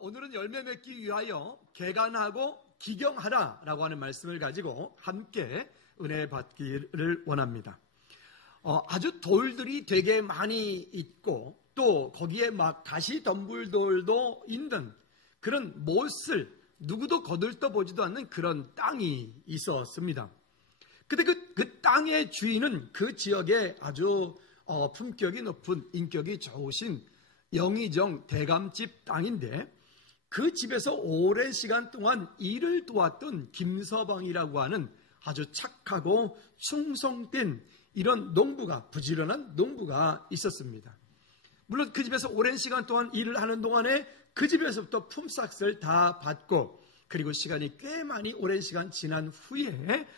오늘은 열매 맺기 위하여 개간하고 기경하라라고 하는 말씀을 가지고 함께 은혜 받기를 원합니다. 아주 돌들이 되게 많이 있고 또 거기에 막 가시덤불돌도 있는 그런 못을 누구도 거들떠보지도 않는 그런 땅이 있었습니다. 근데 그 땅의 주인은 그 지역에 아주 품격이 높은 인격이 좋으신 영의정 대감집 땅인데 그 집에서 오랜 시간 동안 일을 도왔던 김서방이라고 하는 아주 착하고 충성된 이런 농부가, 부지런한 농부가 있었습니다. 물론 그 집에서 오랜 시간 동안 일을 하는 동안에 그 집에서부터 품삯을 다 받고 그리고 시간이 꽤 많이 오랜 시간 지난 후에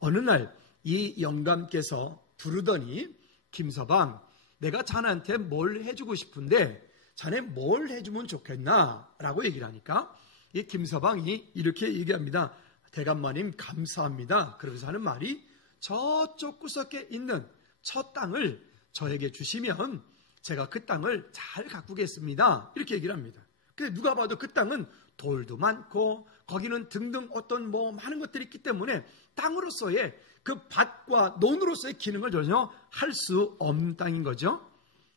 어느 날 이 영감께서 부르더니 김서방, 내가 자네한테 뭘 해주고 싶은데 자네 뭘 해주면 좋겠나? 라고 얘기를 하니까 이 김서방이 이렇게 얘기합니다. 대감마님 감사합니다. 그러면서 하는 말이 저쪽 구석에 있는 첫 땅을 저에게 주시면 제가 그 땅을 잘 가꾸겠습니다. 이렇게 얘기를 합니다. 근데 누가 봐도 그 땅은 돌도 많고 거기는 등등 어떤 많은 것들이 있기 때문에 땅으로서의 그 밭과 논으로서의 기능을 전혀 할 수 없는 땅인 거죠.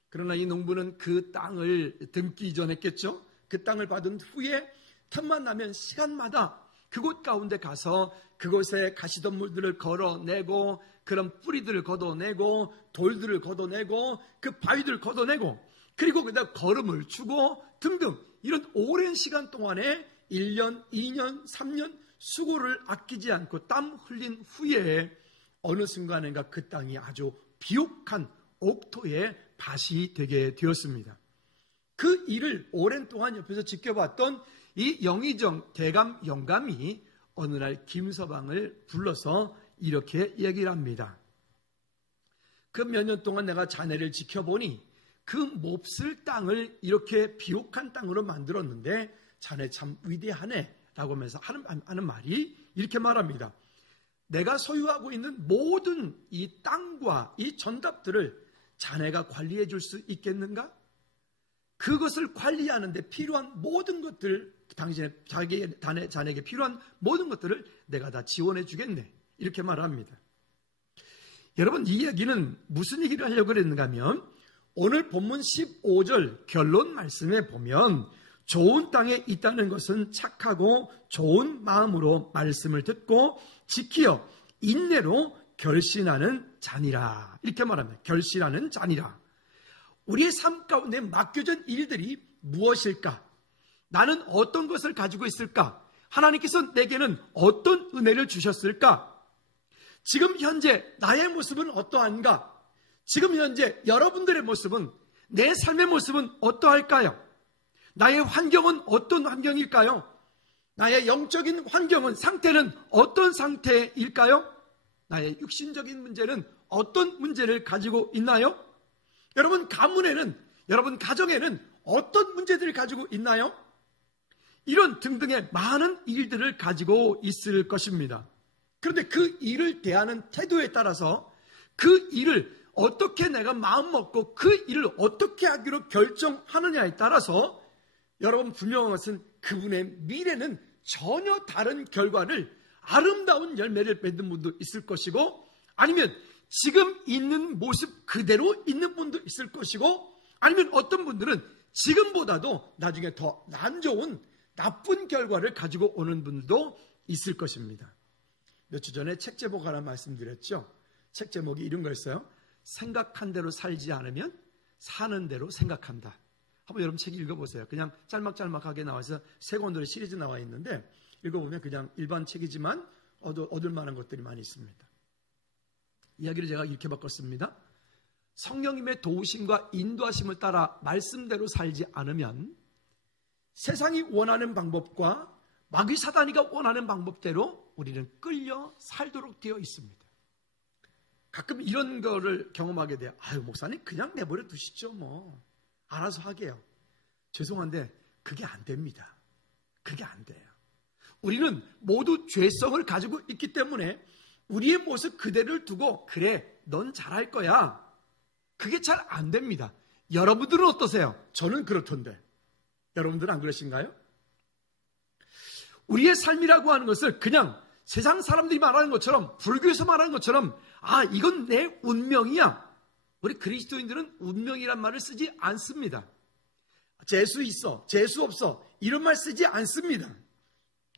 그러나 이 농부는 그 땅을 등기 이전했겠죠. 그 땅을 받은 후에 틈만 나면 시간마다 그곳 가운데 가서 그곳에 가시덤불들을 걸어내고 그런 뿌리들을 걷어내고 돌들을 걷어내고 그 바위들을 걷어내고 그리고 그다음 걸음을 주고 등등 이런 오랜 시간 동안에 1년, 2년, 3년 수고를 아끼지 않고 땀 흘린 후에 어느 순간인가 그 땅이 아주 비옥한 옥토의 밭이 되게 되었습니다. 그 일을 오랜 동안 옆에서 지켜봤던 이 영의정 대감 영감이 어느 날 김서방을 불러서 이렇게 얘기를 합니다. 그 몇 년 동안 내가 자네를 지켜보니 그 몹쓸 땅을 이렇게 비옥한 땅으로 만들었는데 자네 참 위대하네 라고 하면서 하는 말이 이렇게 말합니다. 내가 소유하고 있는 모든 이 땅과 이 전답들을 자네가 관리해 줄 수 있겠는가? 그것을 관리하는데 필요한 모든 것들, 자네에게 필요한 모든 것들을 내가 다 지원해 주겠네. 이렇게 말합니다. 여러분, 이 얘기는 무슨 얘기를 하려고 그랬는가 하면 오늘 본문 15절 결론 말씀에 보면 좋은 땅에 있다는 것은 착하고 좋은 마음으로 말씀을 듣고 지키어 인내로 결신하는 자니라. 이렇게 말합니다. 결신하는 자니라. 우리의 삶 가운데 맡겨진 일들이 무엇일까? 나는 어떤 것을 가지고 있을까? 하나님께서 내게는 어떤 은혜를 주셨을까? 지금 현재 나의 모습은 어떠한가? 지금 현재 여러분들의 모습은, 내 삶의 모습은 어떠할까요? 나의 환경은 어떤 환경일까요? 나의 영적인 환경은, 상태는 어떤 상태일까요? 나의 육신적인 문제는 어떤 문제를 가지고 있나요? 여러분 가문에는, 여러분 가정에는 어떤 문제들을 가지고 있나요? 이런 등등의 많은 일들을 가지고 있을 것입니다. 그런데 그 일을 대하는 태도에 따라서 그 일을 어떻게 내가 마음먹고 그 일을 어떻게 하기로 결정하느냐에 따라서 여러분 분명한 것은 그분의 미래는 전혀 다른 결과를, 아름다운 열매를 맺는 분도 있을 것이고 아니면 지금 있는 모습 그대로 있는 분도 있을 것이고 아니면 어떤 분들은 지금보다도 나중에 더 안 좋은 나쁜 결과를 가지고 오는 분도 있을 것입니다. 며칠 전에 책 제목 하나 말씀드렸죠. 책 제목이 이런 거였어요. 생각한 대로 살지 않으면 사는 대로 생각한다. 한번 여러분 책 읽어보세요. 그냥 짤막짤막하게 나와서 세 권의 시리즈 나와 있는데 읽어보면 그냥 일반 책이지만 얻을 만한 것들이 많이 있습니다. 이야기를 제가 이렇게 바꿨습니다. 성령님의 도우심과 인도하심을 따라 말씀대로 살지 않으면 세상이 원하는 방법과 마귀 사단이가 원하는 방법대로 우리는 끌려 살도록 되어 있습니다. 가끔 이런 거를 경험하게 돼요. 아유 목사님 그냥 내버려 두시죠 뭐. 알아서 하게요. 죄송한데 그게 안 됩니다. 그게 안 돼요. 우리는 모두 죄성을 가지고 있기 때문에 우리의 모습 그대로를 두고 그래 넌 잘할 거야. 그게 잘 안 됩니다. 여러분들은 어떠세요? 저는 그렇던데. 여러분들은 안 그러신가요? 우리의 삶이라고 하는 것을 그냥 세상 사람들이 말하는 것처럼, 불교에서 말하는 것처럼, 아, 이건 내 운명이야. 우리 그리스도인들은 운명이란 말을 쓰지 않습니다. 재수 있어, 재수 없어, 이런 말 쓰지 않습니다.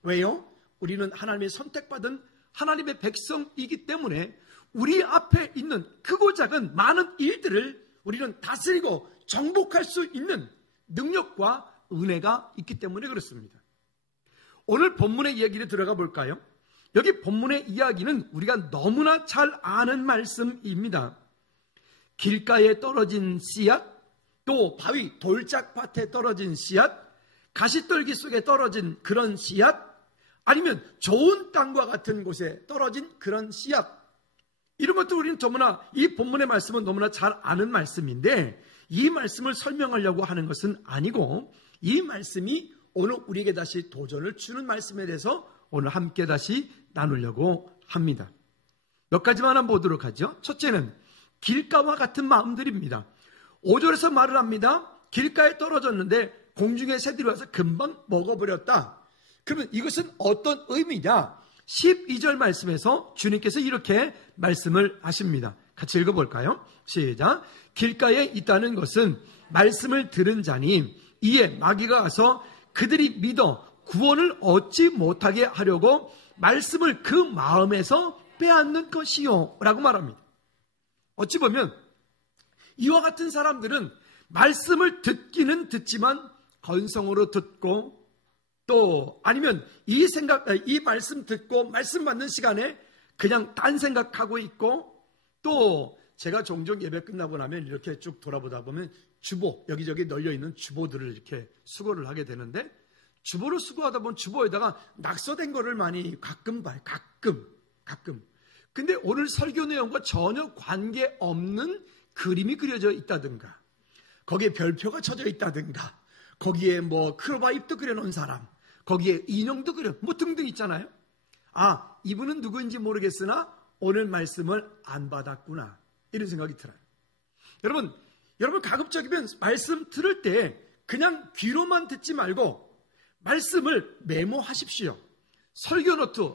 왜요? 우리는 하나님의 선택받은 하나님의 백성이기 때문에 우리 앞에 있는 크고 작은 많은 일들을 우리는 다스리고 정복할 수 있는 능력과 은혜가 있기 때문에 그렇습니다. 오늘 본문의 이야기를 들어가 볼까요? 여기 본문의 이야기는 우리가 너무나 잘 아는 말씀입니다. 길가에 떨어진 씨앗, 또 바위, 돌짝밭에 떨어진 씨앗, 가시떨기 속에 떨어진 그런 씨앗, 아니면 좋은 땅과 같은 곳에 떨어진 그런 씨앗, 이런 것도 우리는 너무나, 이 본문의 말씀은 너무나 잘 아는 말씀인데, 이 말씀을 설명하려고 하는 것은 아니고, 이 말씀이 오늘 우리에게 다시 도전을 주는 말씀에 대해서 오늘 함께 다시 나누려고 합니다. 몇 가지만 한번 보도록 하죠. 첫째는 길가와 같은 마음들입니다. 5절에서 말을 합니다. 길가에 떨어졌는데 공중의 새들이 와서 금방 먹어버렸다. 그러면 이것은 어떤 의미냐? 12절 말씀에서 주님께서 이렇게 말씀을 하십니다. 같이 읽어볼까요? 시작. 길가에 있다는 것은 말씀을 들은 자니 이에 마귀가 와서 그들이 믿어 구원을 얻지 못하게 하려고 말씀을 그 마음에서 빼앗는 것이요 라고 말합니다. 어찌 보면 이와 같은 사람들은 말씀을 듣기는 듣지만 건성으로 듣고, 또 아니면 이 말씀 듣고 말씀 받는 시간에 그냥 딴 생각하고 있고, 또 제가 종종 예배 끝나고 나면 이렇게 쭉 돌아보다 보면 주보, 여기저기 널려있는 주보들을 이렇게 수거를 하게 되는데, 주보를 수거하다 보면 주보에다가 낙서된 거를 많이 가끔 봐요. 가끔. 근데 오늘 설교 내용과 전혀 관계없는 그림이 그려져 있다든가, 거기에 별표가 쳐져 있다든가, 거기에 뭐 크로바 잎도 그려놓은 사람, 거기에 인형도 그려, 뭐 등등 있잖아요. 아, 이분은 누구인지 모르겠으나 오늘 말씀을 안 받았구나, 이런 생각이 들어요. 여러분 가급적이면 말씀 들을 때 그냥 귀로만 듣지 말고 말씀을 메모하십시오. 설교 노트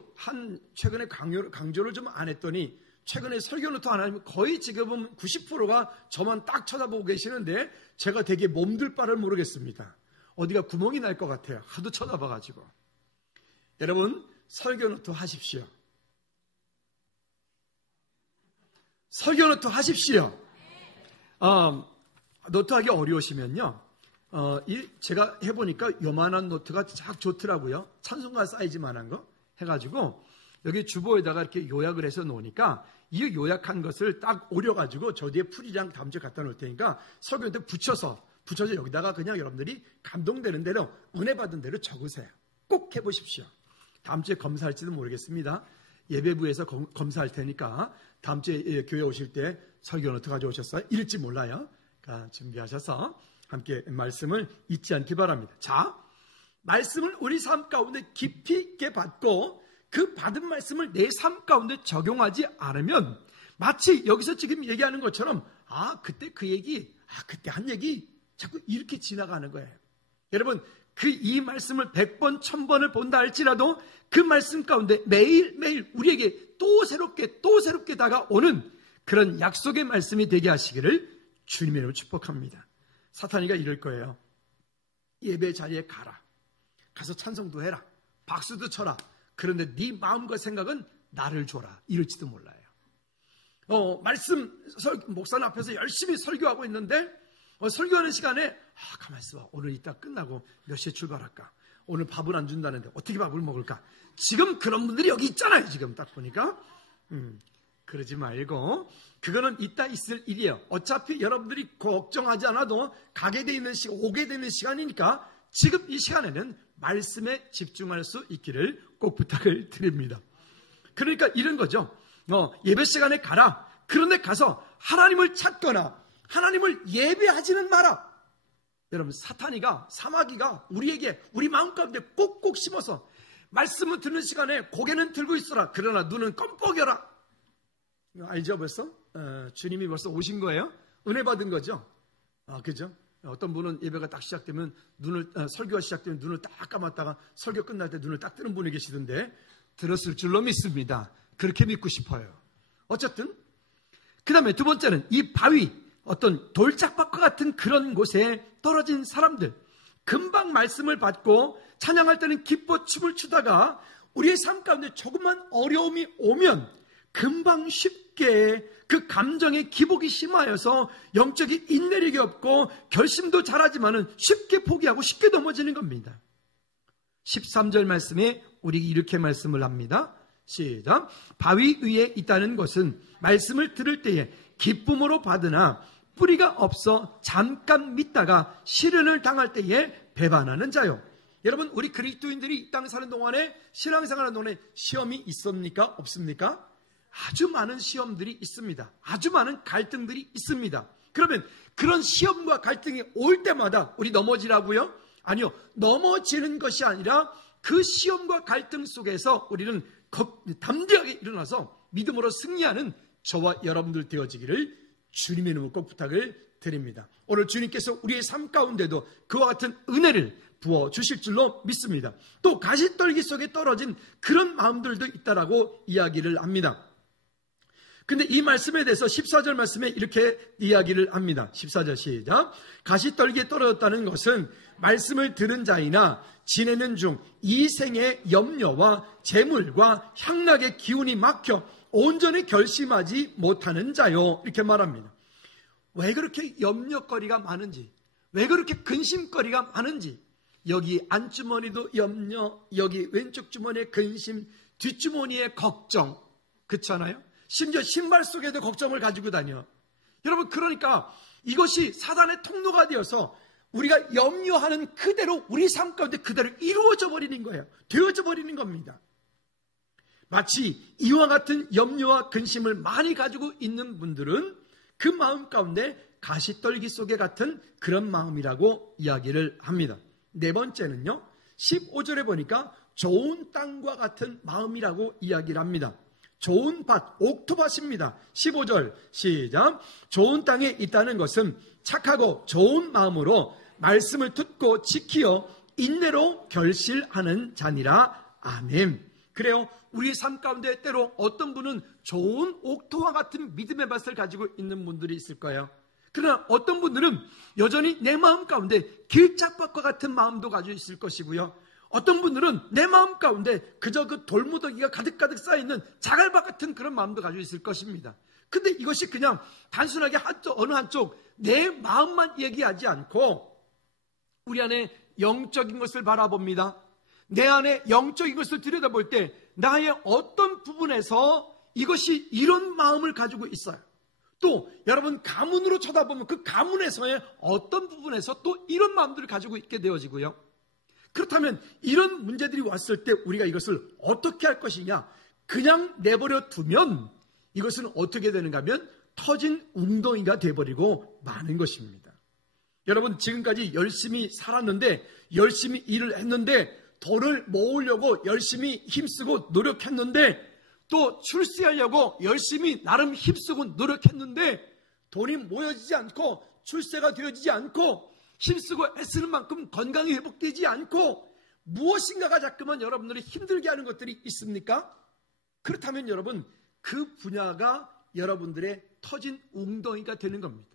최근에 강조를 좀 안 했더니 최근에 설교 노트 안 하면 거의 지금은 90%가 저만 딱 쳐다보고 계시는데 제가 되게 몸둘 바를 모르겠습니다. 어디가 구멍이 날 것 같아요. 하도 쳐다봐가지고. 여러분 설교 노트 하십시오. 설교 노트 하십시오. 노트하기 어려우시면요, 제가 해보니까 요만한 노트가 쫙 좋더라고요. 찬송가 사이즈만한 거 해가지고 여기 주보에다가 이렇게 요약을 해서 놓으니까 이 요약한 것을 딱 오려가지고 저 뒤에 풀이랑 다음 주에 갖다 놓을 테니까 설교한테 붙여서 여기다가 그냥 여러분들이 감동되는 대로, 은혜 받은 대로 적으세요. 꼭 해보십시오. 다음 주에 검사할지도 모르겠습니다. 예배부에서 검사할 테니까 다음 주에 교회 오실 때 설교 노트 가져오셨어요? 이럴지 몰라요. 그러니까 준비하셔서 함께 말씀을 잊지 않기 바랍니다. 자, 말씀을 우리 삶 가운데 깊이 있게 받고 그 받은 말씀을 내 삶 가운데 적용하지 않으면 마치 여기서 지금 얘기하는 것처럼 그때 그 얘기, 그때 한 얘기 자꾸 이렇게 지나가는 거예요. 여러분 이 말씀을 100번, 1000번을 본다 할지라도 그 말씀 가운데 매일매일 우리에게 또 새롭게 다가오는 그런 약속의 말씀이 되게 하시기를 주님의 이름으로 축복합니다. 사탄이가 이럴 거예요. 예배 자리에 가서 찬송도 해라, 박수도 쳐라. 그런데 네 마음과 생각은 나를 줘라, 이럴지도 몰라요. 목사님 앞에서 열심히 설교하고 있는데 설교하는 시간에 가만히 있어봐, 오늘 이따 끝나고 몇 시에 출발할까, 오늘 밥을 안 준다는데 어떻게 밥을 먹을까. 지금 그런 분들이 여기 있잖아요. 지금 딱 보니까. 그러지 말고, 그거는 이따 있을 일이에요. 어차피 여러분들이 걱정하지 않아도 오게 되는 시간이니까 지금 이 시간에는 말씀에 집중할 수 있기를 꼭 부탁을 드립니다. 그러니까 이런 거죠. 예배 시간에 가라. 그런데 가서 하나님을 찾거나 하나님을 예배하지는 마라. 여러분 사마귀가 우리 마음 가운데 꼭꼭 심어서 말씀을 듣는 시간에 고개는 들고 있어라, 그러나 눈은 껌뻑여라. 알죠 벌써? 주님이 벌써 오신 거예요. 은혜 받은 거죠. 그죠? 어떤 분은 예배가 딱 시작되면 설교가 시작되면 눈을 딱 감았다가 설교 끝날 때 눈을 딱 뜨는 분이 계시던데 들었을 줄로 믿습니다. 그렇게 믿고 싶어요. 어쨌든 그 다음에 두 번째는 이 바위, 어떤 돌짝밭과 같은 그런 곳에 떨어진 사람들, 금방 말씀을 받고 찬양할 때는 기뻐 춤을 추다가 우리의 삶 가운데 조금만 어려움이 오면 금방 쉽게 그 감정의 기복이 심하여서 영적인 인내력이 없고 결심도 잘하지만은 쉽게 포기하고 쉽게 넘어지는 겁니다. 13절 말씀에 우리 이렇게 말씀을 합니다. 시작. 바위 위에 있다는 것은 말씀을 들을 때에 기쁨으로 받으나 뿌리가 없어 잠깐 믿다가 시련을 당할 때에 배반하는 자요. 여러분, 우리 그리스도인들이 이 땅에 사는 동안에 신앙생활하는 동안에 시험이 있습니까? 없습니까? 아주 많은 시험들이 있습니다. 아주 많은 갈등들이 있습니다. 그러면 그런 시험과 갈등이 올 때마다 우리 넘어지라고요? 아니요. 넘어지는 것이 아니라 그 시험과 갈등 속에서 우리는 담대하게 일어나서 믿음으로 승리하는 저와 여러분들 되어지기를 주님의 이름으로 꼭 부탁을 드립니다. 오늘 주님께서 우리의 삶 가운데도 그와 같은 은혜를 부어주실 줄로 믿습니다. 또 가시떨기 속에 떨어진 그런 마음들도 있다라고 이야기를 합니다. 근데 이 말씀에 대해서 14절 말씀에 이렇게 이야기를 합니다. 14절 시작. 가시떨기에 떨어졌다는 것은 말씀을 들은 자이나 지내는 중 이 생의 염려와 재물과 향락의 기운이 막혀 온전히 결심하지 못하는 자요. 이렇게 말합니다. 왜 그렇게 염려거리가 많은지, 왜 그렇게 근심거리가 많은지, 여기 안주머니도 염려, 여기 왼쪽 주머니에 근심, 뒷주머니에 걱정, 그렇잖아요? 심지어 신발 속에도 걱정을 가지고 다녀. 여러분, 그러니까 이것이 사단의 통로가 되어서 우리가 염려하는 그대로 우리 삶 가운데 그대로 이루어져 버리는 거예요. 되어져 버리는 겁니다. 마치 이와 같은 염려와 근심을 많이 가지고 있는 분들은 그 마음 가운데 가시떨기 속에 같은 그런 마음이라고 이야기를 합니다. 네 번째는요, 15절에 보니까 좋은 땅과 같은 마음이라고 이야기를 합니다. 좋은 밭, 옥토밭입니다. 15절 시작. 좋은 땅에 있다는 것은 착하고 좋은 마음으로 말씀을 듣고 지키어 인내로 결실하는 자니라. 아멘. 그래요. 우리 삶 가운데 때로 어떤 분은 좋은 옥토와 같은 믿음의 밭을 가지고 있는 분들이 있을 거예요. 그러나 어떤 분들은 여전히 내 마음 가운데 길짝밭과 같은 마음도 가지고 있을 것이고요. 어떤 분들은 내 마음 가운데 그저 그 돌무더기가 가득가득 쌓여있는 자갈밭 같은 그런 마음도 가지고 있을 것입니다. 근데 이것이 그냥 단순하게 어느 한쪽 내 마음만 얘기하지 않고 우리 안에 영적인 것을 바라봅니다. 내 안에 영적인 것을 들여다볼 때 나의 어떤 부분에서 이것이 이런 마음을 가지고 있어요. 또 여러분 가문으로 쳐다보면 그 가문에서의 어떤 부분에서 또 이런 마음들을 가지고 있게 되어지고요. 그렇다면 이런 문제들이 왔을 때 우리가 이것을 어떻게 할 것이냐? 그냥 내버려 두면 이것은 어떻게 되는가 하면 터진 웅덩이가 돼버리고 마는 것입니다. 여러분, 지금까지 열심히 살았는데, 열심히 일을 했는데, 돈을 모으려고 열심히 힘쓰고 노력했는데, 또 출세하려고 열심히 나름 힘쓰고 노력했는데 돈이 모여지지 않고 출세가 되어지지 않고 힘쓰고 애쓰는 만큼 건강이 회복되지 않고 무엇인가가 자꾸만 여러분들이 힘들게 하는 것들이 있습니까? 그렇다면 여러분, 그 분야가 여러분들의 터진 웅덩이가 되는 겁니다.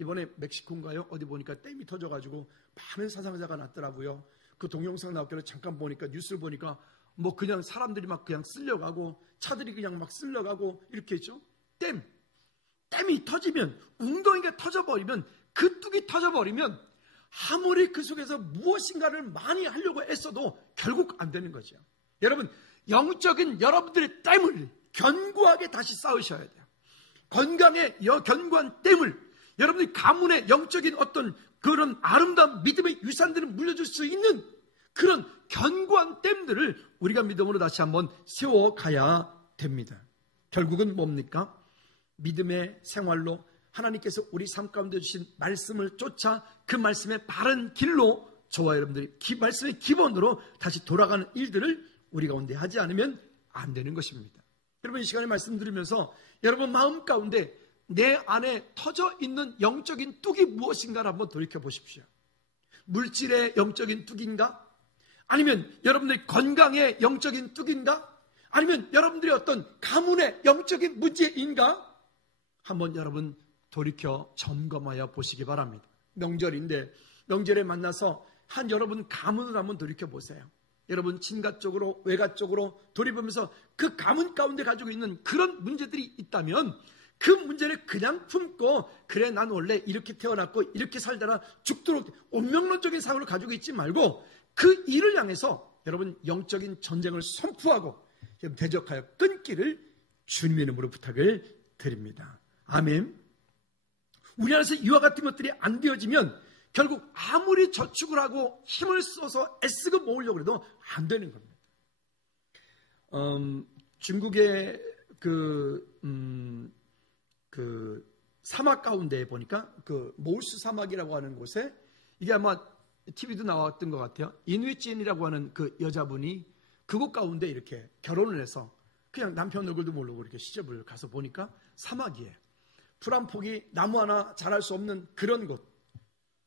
이번에 멕시코인가요? 어디 보니까 댐이 터져가지고 많은 사상자가 났더라고요. 그 동영상 나왔길래 잠깐 보니까, 뉴스를 보니까 뭐 그냥 사람들이 막 그냥 쓸려가고 차들이 그냥 막 쓸려가고 이렇게 했죠. 댐이 터지면, 웅덩이가 터져버리면, 그 뚝이 터져버리면 아무리 그 속에서 무엇인가를 많이 하려고 애써도 결국 안 되는 거죠. 여러분, 영적인 여러분들의 댐을 견고하게 다시 쌓으셔야 돼요. 건강의 견고한 댐을, 여러분들이 가문의 영적인 어떤 그런 아름다운 믿음의 유산들을 물려줄 수 있는 그런 견고한 댐들을 우리가 믿음으로 다시 한번 세워가야 됩니다. 결국은 뭡니까? 믿음의 생활로 하나님께서 우리 삶 가운데 주신 말씀을 쫓아 그 말씀의 바른 길로 저와 여러분들이 말씀의 기본으로 다시 돌아가는 일들을 우리 가운데 하지 않으면 안 되는 것입니다. 여러분, 이 시간에 말씀 들으면서 여러분 마음 가운데 내 안에 터져 있는 영적인 뚝이 무엇인가를 한번 돌이켜 보십시오. 물질의 영적인 뚝인가? 아니면 여러분들의 건강의 영적인 뚝인가? 아니면 여러분들의 어떤 가문의 영적인 문제인가? 한번 여러분 돌이켜 점검하여 보시기 바랍니다. 명절인데 명절에 만나서 한 여러분 가문을 한번 돌이켜 보세요. 여러분 친가 쪽으로 외가 쪽으로 돌이보면서 그 가문 가운데 가지고 있는 그런 문제들이 있다면 그 문제를 그냥 품고 그래 난 원래 이렇게 태어났고 이렇게 살다가 죽도록 운명론적인 사고를 가지고 있지 말고 그 일을 향해서 여러분 영적인 전쟁을 선포하고 대적하여 끊기를 주님의 이름으로 부탁을 드립니다. 아멘. 우리나라에서 이와 같은 것들이 안 되어지면 결국 아무리 저축을 하고 힘을 써서 애쓰고 모으려고 해도 안 되는 겁니다. 중국의 그 사막 가운데 보니까 그 모울스 사막이라고 하는 곳에 이게 아마 TV도 나왔던 것 같아요. 인위진이라고 하는 그 여자분이 그곳 가운데 이렇게 결혼을 해서 그냥 남편 얼굴도 모르고 이렇게 시집을 가서 보니까 사막이에요. 풀 한 폭이 나무 하나 자랄 수 없는 그런 곳.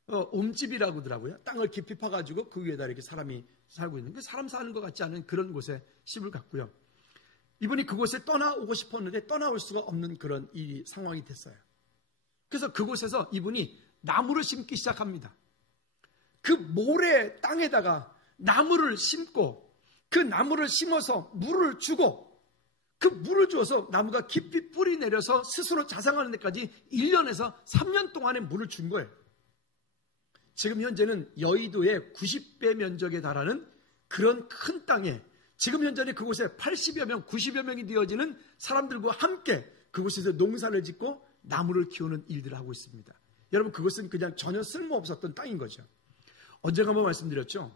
옴집이라고 하더라고요. 땅을 깊이 파가지고 그 위에다 이렇게 사람이 살고 있는, 사람 사는 것 같지 않은 그런 곳에 집을 갔고요. 이분이 그곳에 떠나오고 싶었는데 떠나올 수가 없는 그런 이 상황이 됐어요. 그래서 그곳에서 이분이 나무를 심기 시작합니다. 그 모래 땅에다가 나무를 심고 그 나무를 심어서 물을 주고 그 물을 주어서 나무가 깊이 뿌리 내려서 스스로 자생하는 데까지 1년에서 3년 동안의 물을 준 거예요. 지금 현재는 여의도의 90배 면적에 달하는 그런 큰 땅에 지금 현재는 그곳에 80여 명, 90여 명이 되어지는 사람들과 함께 그곳에서 농사를 짓고 나무를 키우는 일들을 하고 있습니다. 여러분 그것은 그냥 전혀 쓸모없었던 땅인 거죠. 언젠가 한번 말씀드렸죠.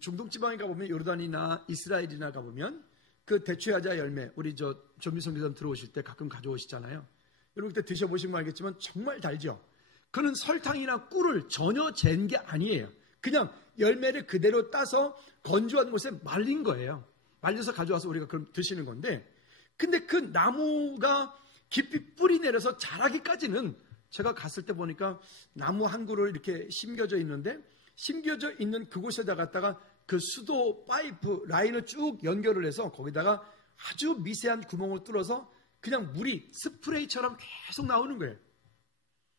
중동 지방에 가보면 요르단이나 이스라엘이나 가보면 그 대추야자 열매 우리 전미성 교사님 들어오실 때 가끔 가져오시잖아요. 여러분 그때 드셔보시면 알겠지만 정말 달죠. 그는 설탕이나 꿀을 전혀 잰 게 아니에요. 그냥 열매를 그대로 따서 건조한 곳에 말린 거예요. 말려서 가져와서 우리가 그럼 드시는 건데 근데 그 나무가 깊이 뿌리 내려서 자라기까지는 제가 갔을 때 보니까 나무 한 그루를 이렇게 심겨져 있는데 심겨져 있는 그곳에다 갖다가 그 수도 파이프 라인을 쭉 연결을 해서 거기다가 아주 미세한 구멍을 뚫어서 그냥 물이 스프레이처럼 계속 나오는 거예요.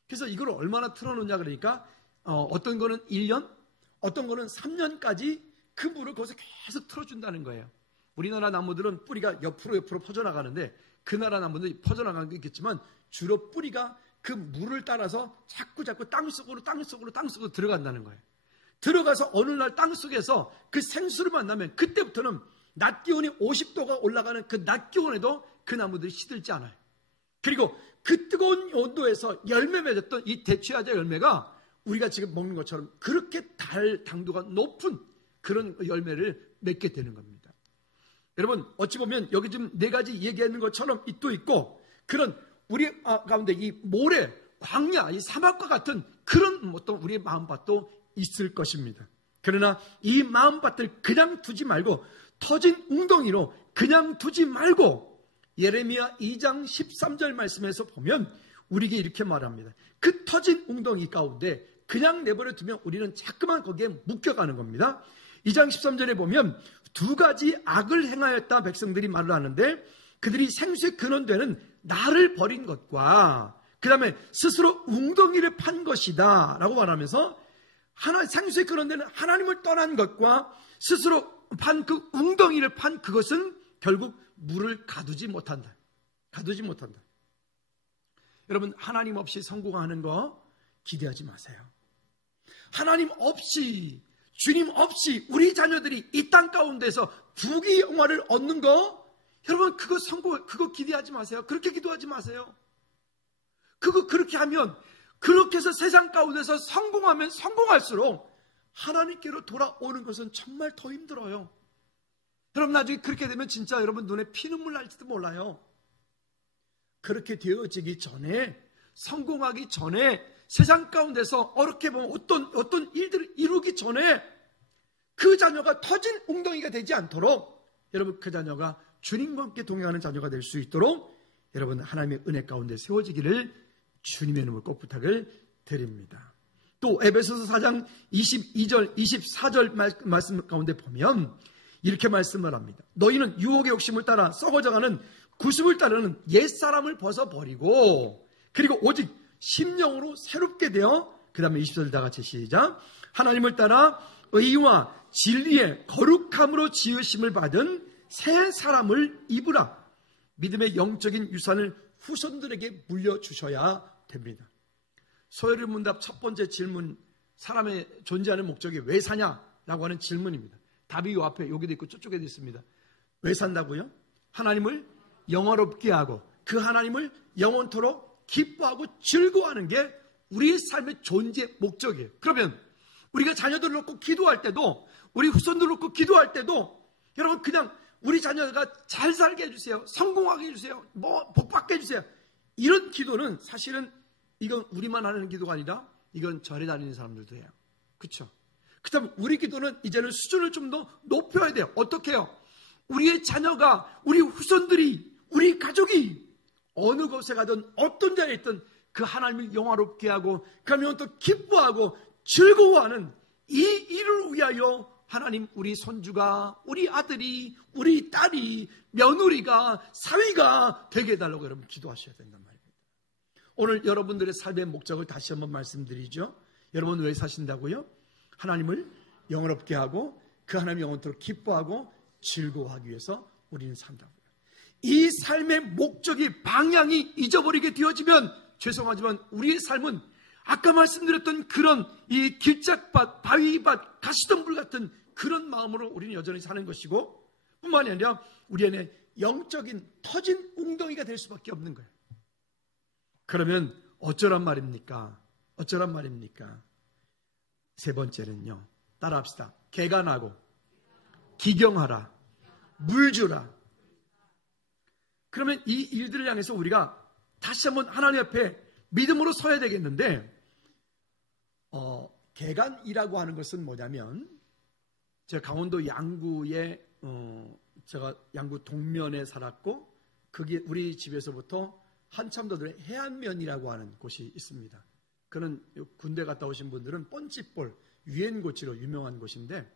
그래서 이걸 얼마나 틀어놓냐 그러니까 어떤 거는 1년, 어떤 거는 3년까지 그 물을 거기서 계속 틀어준다는 거예요. 우리나라 나무들은 뿌리가 옆으로 퍼져나가는데 그 나라 나무는 퍼져나가는 게 있겠지만 주로 뿌리가 그 물을 따라서 자꾸 땅속으로 들어간다는 거예요. 들어가서 어느 날 땅속에서 그 생수를 만나면 그때부터는 낮 기온이 50도가 올라가는 그 낮 기온에도 그 나무들이 시들지 않아요. 그리고 그 뜨거운 온도에서 열매 맺었던 이 대추야자 열매가 우리가 지금 먹는 것처럼 그렇게 당도가 높은 그런 열매를 맺게 되는 겁니다. 여러분 어찌 보면 여기 지금 네 가지 얘기하는 것처럼 또 있고 그런 우리 가운데 이 모래, 광야, 이 사막과 같은 그런 어떤 우리의 마음밭도 있을 것입니다. 그러나 이 마음밭을 그냥 두지 말고 터진 웅덩이로 그냥 두지 말고 예레미야 2장 13절 말씀에서 보면 우리에게 이렇게 말합니다. 그 터진 웅덩이 가운데 그냥 내버려 두면 우리는 자꾸만 거기에 묶여가는 겁니다. 2장 13절에 보면 두 가지 악을 행하였다 백성들이 말을 하는데 그들이 생수의 근원되는 나를 버린 것과 그 다음에 스스로 웅덩이를 판 것이다 라고 말하면서 생수의 근원되는 하나님을 떠난 것과 스스로 판 그 웅덩이를 판 그것은 결국 물을 가두지 못한다. 여러분 하나님 없이 성공하는 거 기대하지 마세요. 하나님 없이 주님 없이 우리 자녀들이 이 땅 가운데서 부귀 영화를 얻는 거 여러분 그거 기대하지 마세요. 그렇게 기도하지 마세요. 그렇게 하면 그렇게 해서 세상 가운데서 성공하면 성공할수록 하나님께로 돌아오는 것은 정말 더 힘들어요. 여러분 나중에 그렇게 되면 진짜 여러분 눈에 피눈물 날지도 몰라요. 그렇게 되어지기 전에 성공하기 전에 세상 가운데서 어렵게 보면 어떤 일들을 이루기 전에 그 자녀가 터진 웅덩이가 되지 않도록 여러분 그 자녀가 주님과 함께 동행하는 자녀가 될 수 있도록 여러분 하나님의 은혜 가운데 세워지기를 주님의 이름으로 꼭 부탁을 드립니다. 또 에베소서 4장 22절 24절 말씀 가운데 보면 이렇게 말씀을 합니다. 너희는 유혹의 욕심을 따라 썩어져가는 구습을 따르는 옛사람을 벗어버리고 그리고 오직 심령으로 새롭게 되어, 그 다음에 20절 다 같이 시작. 하나님을 따라 의와 진리의 거룩함으로 지으심을 받은 새 사람을 입으라. 믿음의 영적인 유산을 후손들에게 물려주셔야 됩니다. 소요리 문답 첫 번째 질문, 사람의 존재하는 목적이 왜 사냐라고 하는 질문입니다. 답이 요 앞에 여기도 있고 저쪽에도 있습니다. 왜 산다고요? 하나님을 영화롭게 하고 그 하나님을 영원토록 기뻐하고 즐거워하는 게 우리의 삶의 존재 목적이에요. 그러면 우리가 자녀들을 놓고 기도할 때도, 우리 후손들을 놓고 기도할 때도 여러분 그냥 우리 자녀가 잘 살게 해주세요, 성공하게 해주세요, 복 받게 해주세요, 이런 기도는 사실은 이건 우리만 하는 기도가 아니라 이건 절에 다니는 사람들도 해요. 그렇죠? 그 다음에 우리 기도는 이제는 수준을 좀 더 높여야 돼요. 어떻게 해요? 우리의 자녀가, 우리 후손들이, 우리 가족이 어느 곳에 가든 어떤 자리에 있든 그 하나님을 영화롭게 하고 그 하나님을 또 기뻐하고 즐거워하는 이 일을 위하여 하나님 우리 손주가, 우리 아들이, 우리 딸이, 며느리가, 사위가 되게 해달라고 여러분 기도하셔야 된단 말입니다. 오늘 여러분들의 삶의 목적을 다시 한번 말씀드리죠. 여러분 왜 사신다고요? 하나님을 영화롭게 하고 그 하나님 영원토록 기뻐하고 즐거워하기 위해서 우리는 산다고요. 이 삶의 목적이, 방향이 잊어버리게 되어지면 죄송하지만 우리의 삶은 아까 말씀드렸던 그런 이 길짝밭, 바위밭, 가시덤불 같은 그런 마음으로 우리는 여전히 사는 것이고, 뿐만이 아니라 우리 안에 영적인 터진 웅덩이가 될 수밖에 없는 거예요. 그러면 어쩌란 말입니까? 어쩌란 말입니까? 세 번째는요, 따라합시다. 개간하고 기경하라, 물주라. 그러면 이 일들을 향해서 우리가 다시 한번 하나님 앞에 믿음으로 서야 되겠는데, 개간이라고 하는 것은 뭐냐면, 제가 강원도 양구에 제가 양구 동면에 살았고, 그게 우리 집에서부터 한참 더 해안면이라고 하는 곳이 있습니다. 그는 군대 갔다 오신 분들은 뻔찌볼, 유엔고치로 유명한 곳인데,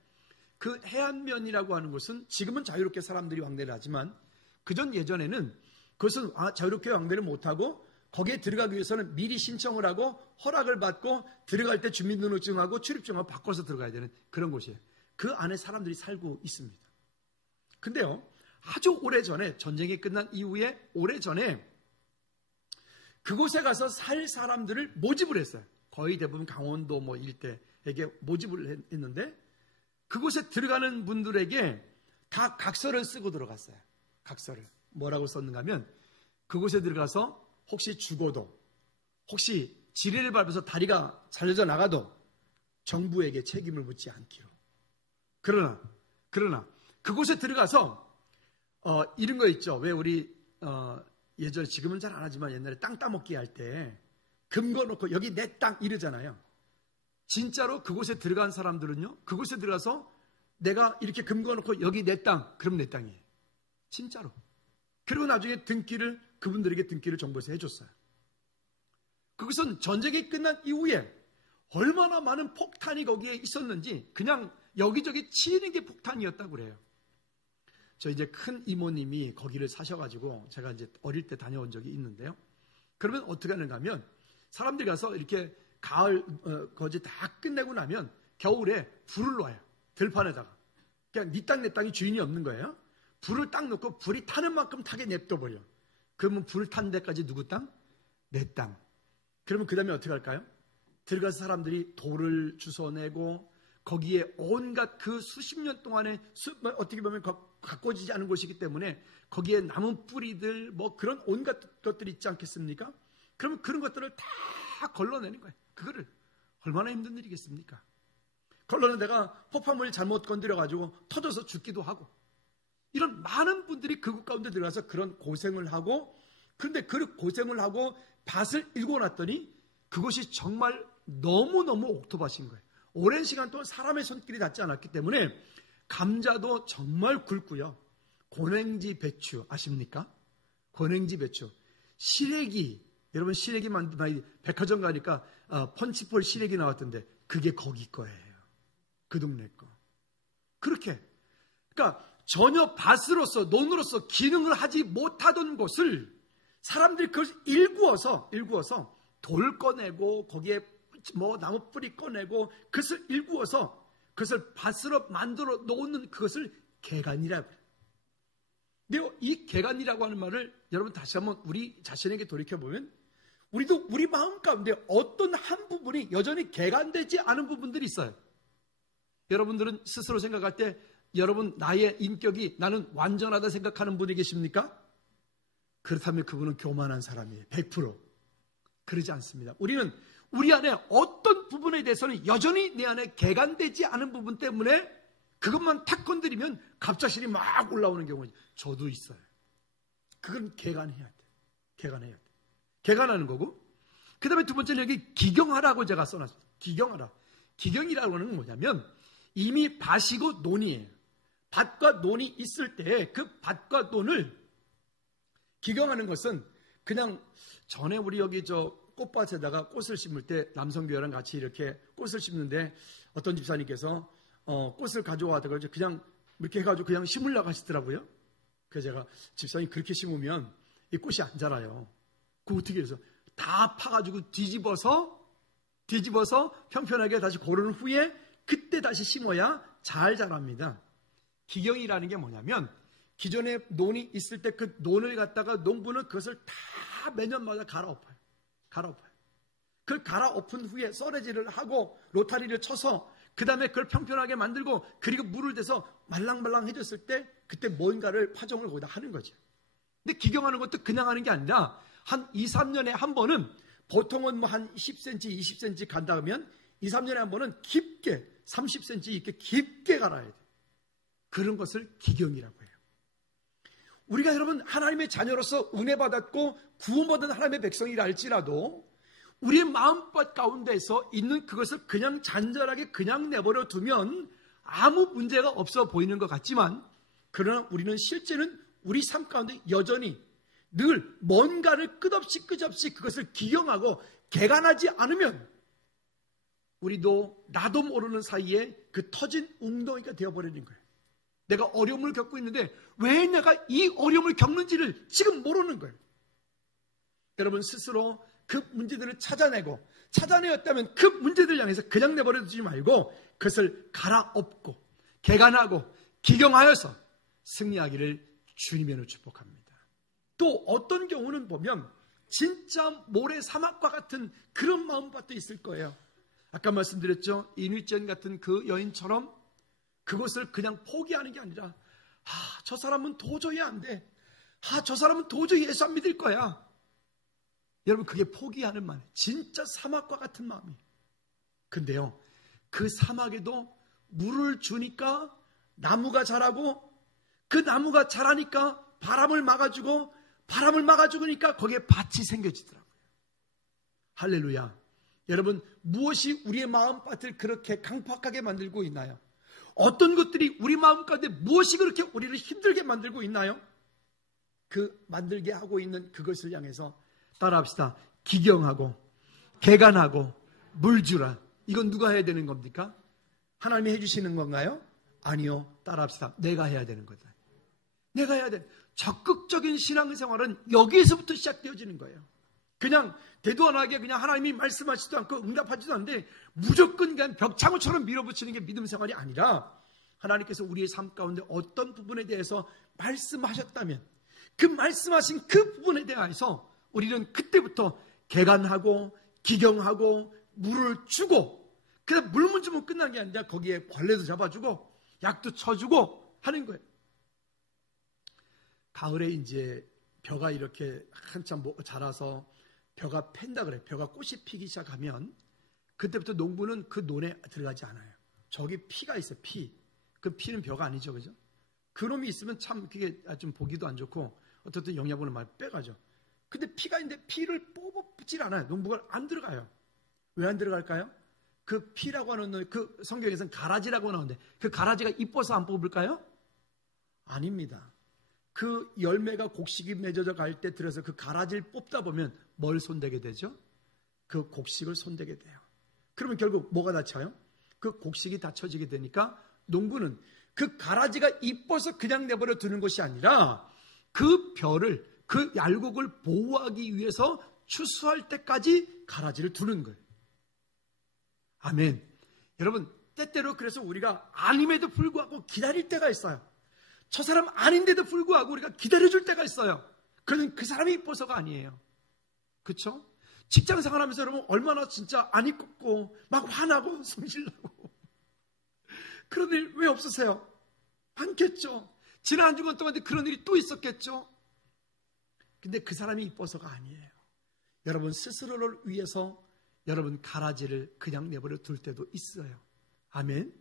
그 해안면이라고 하는 곳은 지금은 자유롭게 사람들이 왕래를 하지만 그전 예전에는 그것은 자유롭게 왕래를 못하고 거기에 들어가기 위해서는 미리 신청을 하고 허락을 받고 들어갈 때 주민등록증하고 출입증하고 바꿔서 들어가야 되는 그런 곳이에요. 그 안에 사람들이 살고 있습니다. 근데요, 아주 오래전에, 전쟁이 끝난 이후에 오래전에 그곳에 가서 살 사람들을 모집을 했어요. 거의 대부분 강원도 일대에게 모집을 했는데, 그곳에 들어가는 분들에게 다 각서를 쓰고 들어갔어요. 각서를. 뭐라고 썼는가 하면, 그곳에 들어가서 혹시 죽어도, 혹시 지뢰를 밟아서 다리가 잘려져 나가도 정부에게 책임을 묻지 않기로. 그러나 그곳에 들어가서 이런 거 있죠. 왜 우리 예전에, 지금은 잘 안 하지만 옛날에 땅 따먹기 할 때 금 거놓고 여기 내 땅 이러잖아요. 진짜로 그곳에 들어간 사람들은요, 그곳에 들어가서 내가 이렇게 금 거놓고 여기 내 땅, 그럼 내 땅이에요. 진짜로. 그리고 나중에 그분들에게 등기를 정부에서 해줬어요. 그것은 전쟁이 끝난 이후에 얼마나 많은 폭탄이 거기에 있었는지 그냥 여기저기 치이는 게 폭탄이었다고 그래요. 저 이제 큰 이모님이 거기를 사셔가지고 제가 이제 어릴 때 다녀온 적이 있는데요. 그러면 어떻게 하는가 하면, 사람들이 가서 이렇게 가을 거지 다 끝내고 나면 겨울에 불을 놔요. 들판에다가. 그냥 네 땅 내 땅이 주인이 없는 거예요. 불을 딱 놓고 불이 타는 만큼 타게 냅둬버려. 그러면 불 탄 데까지 누구 땅? 내 땅. 그러면 그 다음에 어떻게 할까요? 들어가서 사람들이 돌을 주워내고 거기에 온갖 그 수십 년 동안에 어떻게 보면 가꿔지지 않은 곳이기 때문에 거기에 나무 뿌리들 그런 온갖 것들이 있지 않겠습니까? 그러면 그런 것들을 다 걸러내는 거예요. 그거를 얼마나 힘든 일이겠습니까? 걸러내다가 폭발물이 잘못 건드려가지고 터져서 죽기도 하고, 이런 많은 분들이 그곳 가운데 들어가서 그런 고생을 하고, 그런데 그 고생을 하고 밭을 일궈놨더니 그것이 정말 너무너무 옥토밭인 거예요. 오랜 시간 동안 사람의 손길이 닿지 않았기 때문에 감자도 정말 굵고요. 고냉지 배추 아십니까? 고냉지 배추. 시래기, 여러분 시래기 많이 백화점 가니까 펀치볼 시래기 나왔던데 그게 거기 거예요. 그 동네 거. 그렇게. 그러니까 전혀 밭으로서 논으로서 기능을 하지 못하던 곳을 사람들이 그걸 일구어서 돌 꺼내고 거기에 뭐 나무 뿌리 꺼내고 그것을 일구어서 그것을 밭으로 만들어 놓는 그것을 개간이라고 해요. 근데 이 개간이라고 하는 말을 여러분 다시 한번 우리 자신에게 돌이켜보면 우리도 우리 마음 가운데 어떤 한 부분이 여전히 개간되지 않은 부분들이 있어요. 여러분들은 스스로 생각할 때 여러분 나의 인격이 나는 완전하다 생각하는 분이 계십니까? 그렇다면 그분은 교만한 사람이에요. 100%. 그러지 않습니다. 우리는 우리 안에 어떤 부분에 대해서는 여전히 내 안에 개간되지 않은 부분 때문에 그것만 탁 건드리면 갑자기 막 올라오는 경우가 저도 있어요. 그건 개간해야 돼. 개간해야 돼. 개간하는 거고. 그 다음에 두 번째는 여기 기경하라고 제가 써놨습니다. 기경하라. 기경이라고 하는 건 뭐냐면 이미 밭이고 논이에요. 밭과 논이 있을 때 그 밭과 논을 기경하는 것은 그냥 전에 우리 여기 저 꽃밭에다가 꽃을 심을 때 남성교회랑 같이 이렇게 꽃을 심는데 어떤 집사님께서 꽃을 가져와서 그냥 이렇게 해가지고 그냥 심으려고 하시더라고요. 그래서 제가 집사님 그렇게 심으면 이 꽃이 안 자라요. 그거 어떻게 해서 다 파가지고 뒤집어서 평평하게 다시 고른 후에 그때 다시 심어야 잘 자랍니다. 기경이라는 게 뭐냐면 기존에 논이 있을 때 그 논을 갖다가 농부는 그것을 다 매년마다 갈아엎어요. 그걸 갈아엎은 후에 썰어지를 하고 로타리를 쳐서 그 다음에 그걸 평평하게 만들고 그리고 물을 대서 말랑말랑해졌을 때 그때 뭔가를 파종을 거기다 하는 거죠. 근데 기경하는 것도 그냥 하는 게 아니라 한 2, 3년에 한 번은 보통은 뭐 한 10cm, 20cm 간다 하면 2, 3년에 한 번은 깊게 30cm 이렇게 깊게 갈아야 돼요. 그런 것을 기경이라고 해요. 우리가 여러분 하나님의 자녀로서 은혜 받았고 구원받은 하나님의 백성이라 할지라도 우리의 마음밭 가운데서 있는 그것을 그냥 잔잔하게 그냥 내버려 두면 아무 문제가 없어 보이는 것 같지만 그러나 우리는 실제는 우리 삶 가운데 여전히 늘 뭔가를 끝없이 그것을 기경하고 개간하지 않으면 우리도 나도 모르는 사이에 그 터진 웅덩이가 되어버리는 거예요. 내가 어려움을 겪고 있는데 왜 내가 이 어려움을 겪는지를 지금 모르는 거예요. 여러분 스스로 그 문제들을 찾아내었다면 그 문제들을 향해서 그냥 내버려 두지 말고 그것을 갈아엎고 개간하고 기경하여서 승리하기를 주님의 축복합니다. 또 어떤 경우는 보면 진짜 모래 사막과 같은 그런 마음밭도 있을 거예요. 아까 말씀드렸죠. 이누이전 같은 그 여인처럼 그것을 그냥 포기하는 게 아니라 저 사람은 도저히 안 돼. 저 사람은 도저히 예수 안 믿을 거야. 여러분 그게 포기하는 말, 진짜 사막과 같은 마음이에요. 근데요 그 사막에도 물을 주니까 나무가 자라고 그 나무가 자라니까 바람을 막아주니까 거기에 밭이 생겨지더라고요. 할렐루야. 여러분 무엇이 우리의 마음밭을 그렇게 강팍하게 만들고 있나요? 어떤 것들이 우리 마음 가운데 무엇이 그렇게 우리를 힘들게 만들고 있나요? 그 만들게 하고 있는 그것을 향해서 따라합시다. 기경하고 개간하고 물 주라. 이건 누가 해야 되는 겁니까? 하나님이 해주시는 건가요? 아니요. 따라합시다. 내가 해야 되는 거다. 내가 해야 돼. 적극적인 신앙생활은 여기에서부터 시작되어지는 거예요. 그냥 대도안하게 그냥 하나님이 말씀하지도 않고 응답하지도 않는데 무조건 그냥 벽창호처럼 밀어붙이는 게 믿음 생활이 아니라 하나님께서 우리의 삶 가운데 어떤 부분에 대해서 말씀하셨다면 그 말씀하신 그 부분에 대해서 우리는 그때부터 개간하고 기경하고 물을 주고 그냥 물만 주면 끝난 게 아니라 거기에 벌레도 잡아주고 약도 쳐주고 하는 거예요. 가을에 이제 벼가 이렇게 한참 자라서 벼가 팬다 그래. 벼가 꽃이 피기 시작하면 그때부터 농부는 그 논에 들어가지 않아요. 저기 피가 있어요. 피. 그 피는 벼가 아니죠. 그죠? 그놈이 있으면 참 그게 좀 보기도 안 좋고 어떻든 영양분을 많이 빼가죠. 근데 피가 있는데 피를 뽑질 않아요. 농부가 안 들어가요. 왜 안 들어갈까요? 그 피라고 하는 그 성경에서는 가라지라고 나오는데 그 가라지가 이뻐서 안 뽑을까요? 아닙니다. 그 열매가 곡식이 맺어져 갈 때 들어서 그 가라지를 뽑다 보면 뭘 손대게 되죠? 그 곡식을 손대게 돼요. 그러면 결국 뭐가 다쳐요? 그 곡식이 다쳐지게 되니까 농부는 그 가라지가 이뻐서 그냥 내버려 두는 것이 아니라 그 벼를, 그 얄곡을 보호하기 위해서 추수할 때까지 가라지를 두는 거예요. 아멘. 여러분, 때때로 그래서 우리가 아님에도 불구하고 기다릴 때가 있어요. 저 사람 아닌데도 불구하고 우리가 기다려줄 때가 있어요. 그러면 그 사람이 이뻐서가 아니에요. 그렇죠? 직장 생활하면서 여러분 얼마나 진짜 안 이뻤고 막 화나고 성질나고 그런 일 왜 없으세요? 많겠죠. 지난 한 주간 동안 그런 일이 또 있었겠죠. 근데 그 사람이 이뻐서가 아니에요. 여러분 스스로를 위해서 여러분 가라지를 그냥 내버려 둘 때도 있어요. 아멘.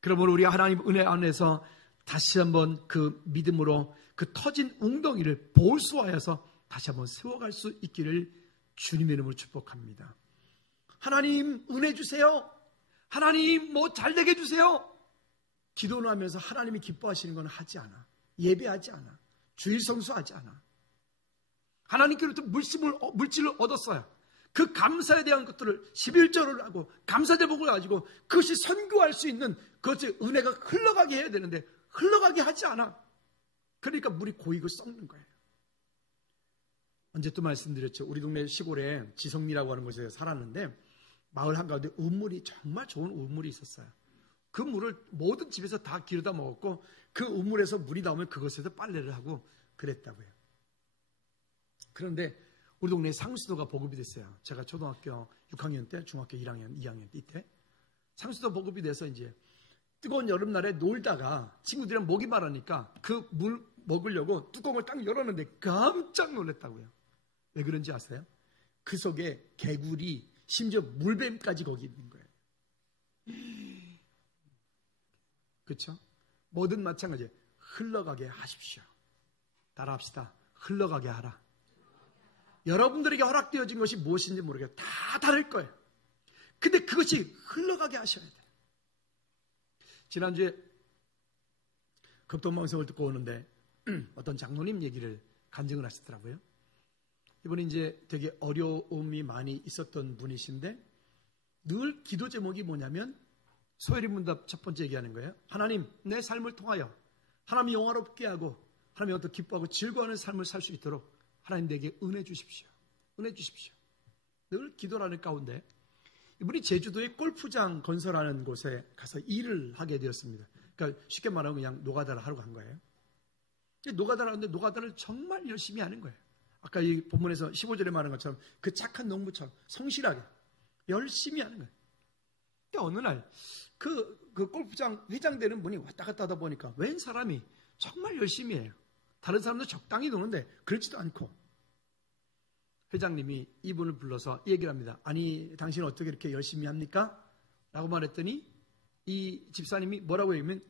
그러므로 우리 하나님 은혜 안에서 다시 한번 그 믿음으로 그 터진 웅덩이를 보수하여서 다시 한번 세워갈 수 있기를 주님의 이름으로 축복합니다. 하나님 은혜 주세요. 하나님 뭐 잘되게 해주세요. 기도는 하면서 하나님이 기뻐하시는 건 하지 않아. 예배하지 않아. 주일 성수하지 않아. 하나님께로부터 물질을 얻었어요. 그 감사에 대한 것들을 11절을 하고 감사제목을 가지고 그것이 선교할 수 있는 그것이 은혜가 흘러가게 해야 되는데 흘러가게 하지 않아. 그러니까 물이 고이고 썩는 거예요. 언제 또 말씀드렸죠. 우리 동네 시골에 지성리라고 하는 곳에 살았는데 마을 한가운데 우물이 정말 좋은 우물이 있었어요. 그 물을 모든 집에서 다 기르다 먹었고 그 우물에서 물이 나오면 그것에서 빨래를 하고 그랬다고요. 그런데 우리 동네에 상수도가 보급이 됐어요. 제가 초등학교 6학년 때, 중학교 1학년, 2학년 때 이때 상수도 보급이 돼서 이제 뜨거운 여름날에 놀다가 친구들이랑 목이 마르니까 그 물 먹으려고 뚜껑을 딱 열었는데 깜짝 놀랐다고요. 왜 그런지 아세요? 그 속에 개구리, 심지어 물뱀까지 거기 있는 거예요. 그렇죠? 뭐든 마찬가지예요. 흘러가게 하십시오. 따라합시다. 흘러가게 하라. 여러분들에게 허락되어진 것이 무엇인지 모르겠어요. 다 다를 거예요. 근데 그것이 흘러가게 하셔야 돼요. 지난주에 극동방송을 듣고 오는데 어떤 장로님 얘기를 간증을 하시더라고요. 이분이 이제 되게 어려움이 많이 있었던 분이신데 늘 기도 제목이 뭐냐면 소혜리 문답 첫 번째 얘기하는 거예요. 하나님 내 삶을 통하여 하나님이 영화롭게 하고 하나님이 어떤 기뻐하고 즐거워하는 삶을 살 수 있도록 하나님 내게 은혜 주십시오. 은혜 주십시오. 늘 기도라는 가운데 이분이 제주도의 골프장 건설하는 곳에 가서 일을 하게 되었습니다. 그러니까 쉽게 말하면 그냥 노가다를 하러 간 거예요. 노가다를 하는데 노가다를 정말 열심히 하는 거예요. 아까 이 본문에서 15절에 말한 것처럼 그 착한 농부처럼 성실하게 열심히 하는 거예요. 근데 어느 날 그 골프장 회장 되는 분이 왔다 갔다 하다 보니까 웬 사람이 정말 열심히 해요. 다른 사람도 적당히 노는데 그렇지도 않고 회장님이 이분을 불러서 얘기를 합니다. 아니 당신은 어떻게 이렇게 열심히 합니까? 라고 말했더니 이 집사님이 뭐라고 얘기하면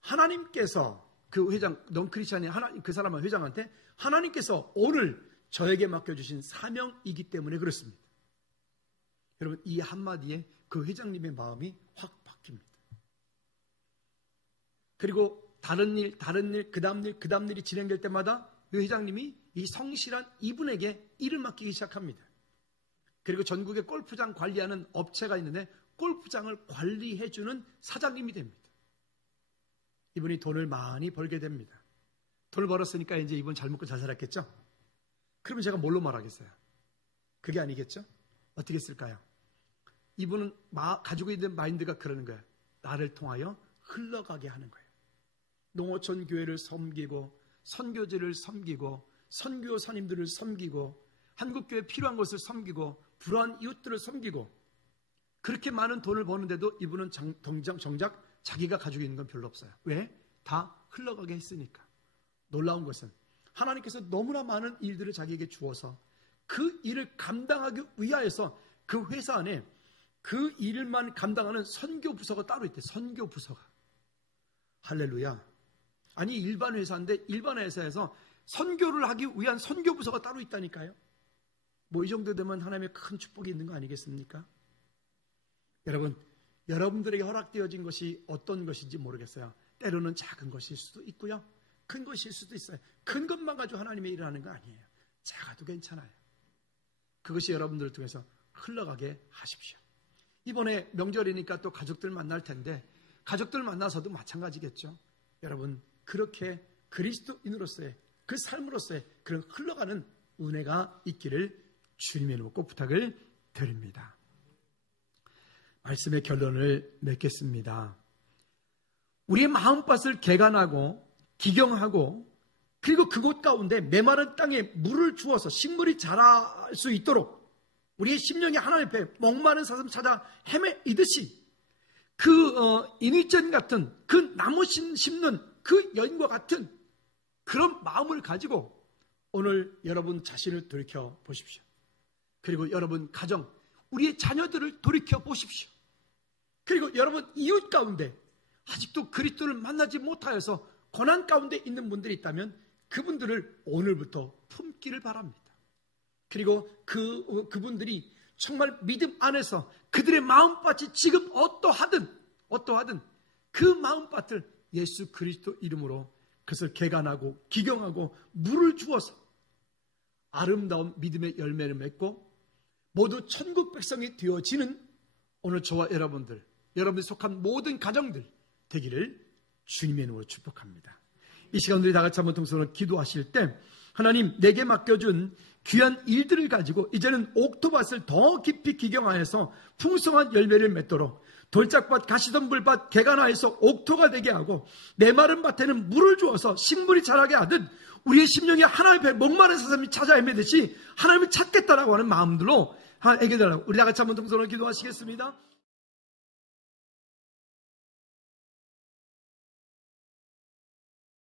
하나님께서 그 회장 넌크리스찬이 그 사람은 회장한테 하나님께서 오늘 저에게 맡겨주신 사명이기 때문에 그렇습니다. 여러분 이 한마디에 그 회장님의 마음이 확 바뀝니다. 그리고 다른 일, 그 다음 일이 진행될 때마다 이 회장님이 이 성실한 이분에게 일을 맡기기 시작합니다. 그리고 전국에 골프장 관리하는 업체가 있는데 골프장을 관리해주는 사장님이 됩니다. 이분이 돈을 많이 벌게 됩니다. 돈을 벌었으니까 이제 이분 잘 먹고 잘 살았겠죠? 그러면 제가 뭘로 말하겠어요? 그게 아니겠죠? 어떻게 했을까요? 이분은 가지고 있는 마인드가 그러는 거예요. 나를 통하여 흘러가게 하는 거예요. 농어촌 교회를 섬기고 선교지를 섬기고 선교사님들을 섬기고 한국교회 필요한 것을 섬기고 불우한 이웃들을 섬기고 그렇게 많은 돈을 버는데도 이분은 정작 자기가 가지고 있는 건 별로 없어요. 왜? 다 흘러가게 했으니까. 놀라운 것은 하나님께서 너무나 많은 일들을 자기에게 주어서 그 일을 감당하기 위하여서 그 회사 안에 그 일만 감당하는 선교부서가 따로 있대. 선교부서가. 할렐루야. 아니 일반 회사인데 일반 회사에서 선교를 하기 위한 선교부서가 따로 있다니까요. 뭐 이 정도 되면 하나님의 큰 축복이 있는 거 아니겠습니까? 여러분, 여러분들에게 허락되어진 것이 어떤 것인지 모르겠어요. 때로는 작은 것일 수도 있고요. 큰 것일 수도 있어요. 큰 것만 가지고 하나님의 일을 하는 거 아니에요. 작아도 괜찮아요. 그것이 여러분들을 통해서 흘러가게 하십시오. 이번에 명절이니까 또 가족들 만날 텐데 가족들 만나서도 마찬가지겠죠. 여러분 그렇게 그리스도인으로서의 그 삶으로서의 그런 흘러가는 은혜가 있기를 주님의 이름으로 꼭 부탁을 드립니다. 말씀의 결론을 맺겠습니다. 우리의 마음밭을 개간하고 기경하고 그리고 그곳 가운데 메마른 땅에 물을 주어서 식물이 자랄 수 있도록 우리의 심령이 하나님 앞에 목마른 사슴 찾아 헤매이듯이 인위전 같은 그 나무 심는 그 여인과 같은 그런 마음을 가지고 오늘 여러분 자신을 돌이켜 보십시오. 그리고 여러분 가정, 우리의 자녀들을 돌이켜 보십시오. 그리고 여러분 이웃 가운데 아직도 그리스도를 만나지 못하여서 고난 가운데 있는 분들이 있다면 그분들을 오늘부터 품기를 바랍니다. 그리고 그분들이 정말 믿음 안에서 그들의 마음밭이 지금 어떠하든 그 마음밭을 예수 그리스도 이름으로 그것을 개간하고 기경하고 물을 주어서 아름다운 믿음의 열매를 맺고 모두 천국 백성이 되어지는 오늘 저와 여러분들이 속한 모든 가정들 되기를 주님의 이름으로 축복합니다. 이 시간 우리 다 같이 한번 통성으로 기도하실 때 하나님 내게 맡겨준 귀한 일들을 가지고 이제는 옥토밭을 더 깊이 기경하여서 풍성한 열매를 맺도록 돌짝밭, 가시덤불밭 개간하여서 옥토가 되게 하고 메마른 밭에는 물을 주어서 식물이 자라게 하듯 우리의 심령이 하나님 앞에 목마른 사람이 찾아 헤매듯이 하나님을 찾겠다라고 하는 마음들로 해결하라고 우리 다 같이 한번 통성으로 기도하시겠습니다.